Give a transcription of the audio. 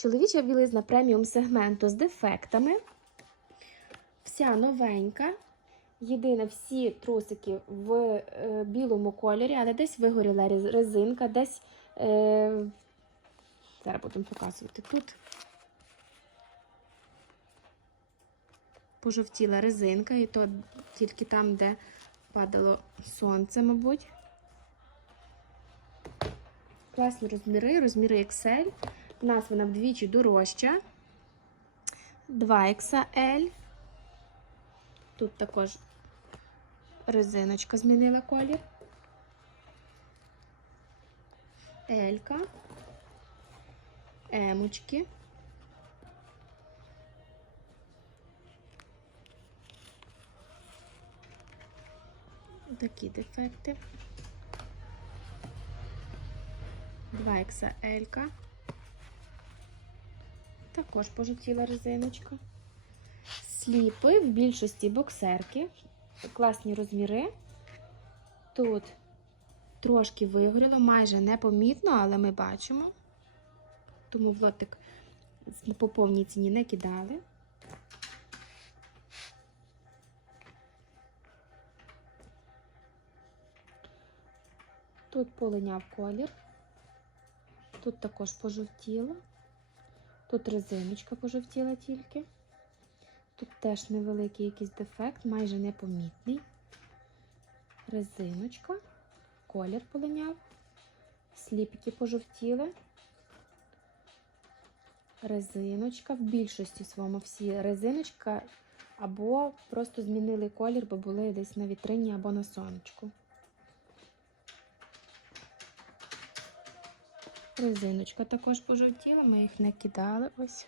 Чоловіча білизна преміум сегменту з дефектами. Вся новенька. Єдине, всі трусики в е, білому кольорі, але десь вигоріла резинка, десь. Е, зараз будемо показувати тут. Пожовтіла резинка, і то тільки там, де падало сонце, мабуть. Класні розміри, розміри XL. У нас вона вдвічі дорожча. 2XL. Тут також резиночка змінила колір. Елька. Емочки. Такі дефекти. 2 XL. Також пожовтіла резиночка. Сліпи в більшості боксерки. Класні розміри. Тут трошки вигоріло, майже непомітно, але ми бачимо. Тому в лотик по повній ціні не кидали. Тут полиняв колір. Тут також пожовтіло. Тут резиночка пожовтіла тільки. Тут теж невеликий якийсь дефект, майже непомітний. Резиночка, колір полиняв, сліпики пожовтіли. Резиночка. В більшості своєму всі резиночка або просто змінили колір, бо були десь на вітрині або на сонечку. Резиночка також пожовтіла, ми їх не кидали ось.